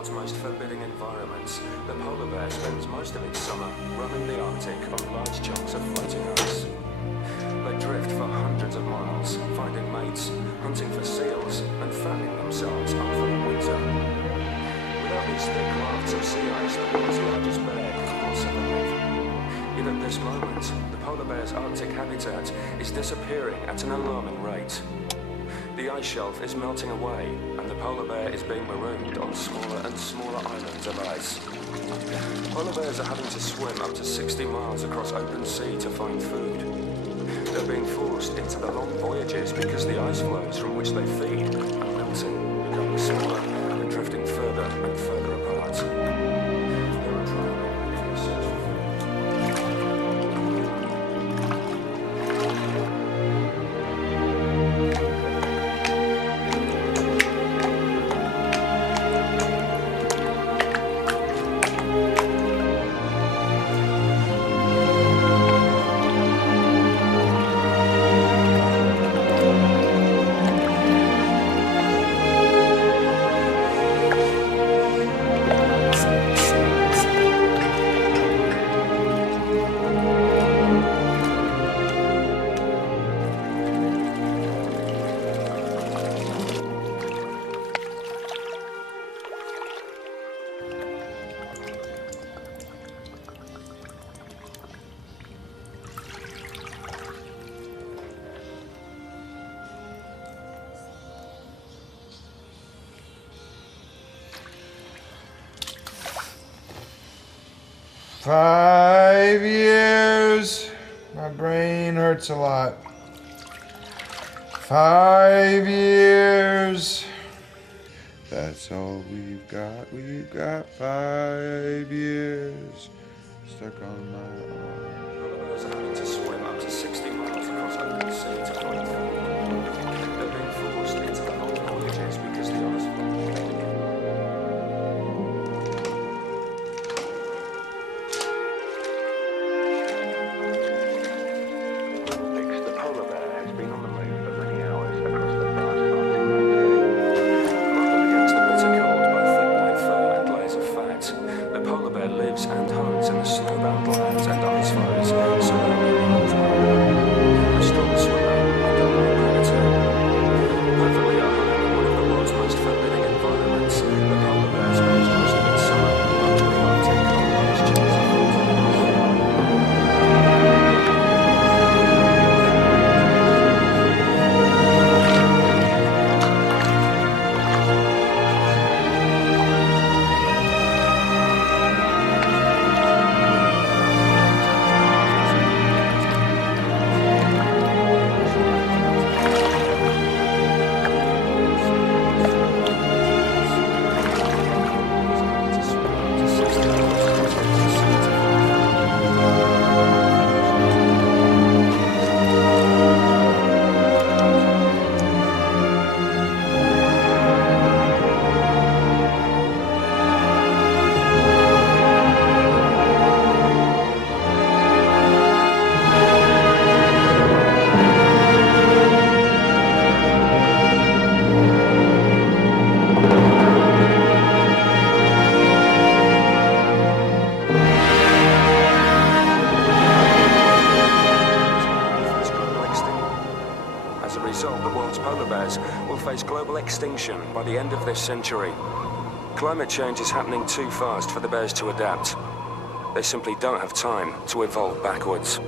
world's most forbidding environments, the polar bear spends most of its summer roaming the Arctic on large chunks of floating ice. They drift for hundreds of miles, finding mates, hunting for seals, and fattening themselves up for the winter. Without these thick rafts of sea ice, the world's largest bear cannot survive. Yet at this moment, the polar bear's Arctic habitat is disappearing at an alarming rate. The ice shelf is melting away, and the polar bear is being marooned on smaller and smaller islands of ice. Polar bears are having to swim up to 60 miles across open sea to find food. They're being forced into the long voyages because the ice floes from which they feed are melting, becoming smaller, and drifting further and further apart. They are drowning in the search for food. Five years. My brain hurts a lot. 5 years. That's all we've got. We've got 5 years stuck on my arm. Polar bears are having to swim up to 60 miles across open sea to find food. They're being forced into the long voyages because the ice floes. The polar bear has been on the move for many hours across the vast Arctic landscape. Muffled against the bitter cold by thick white fur and layers of fat, the polar bear lives and hunts in the snowbound lands and ice floes surrounding the North Pole. A strong swimmer and a light predator. Perfectly at home in one of the world's most forbidding environments, the polar bear spends most of its summer roaming the Arctic on large chunks of floating ice. As a result, the world's polar bears will face global extinction by the end of this century. Climate change is happening too fast for the bears to adapt. They simply don't have time to evolve backwards.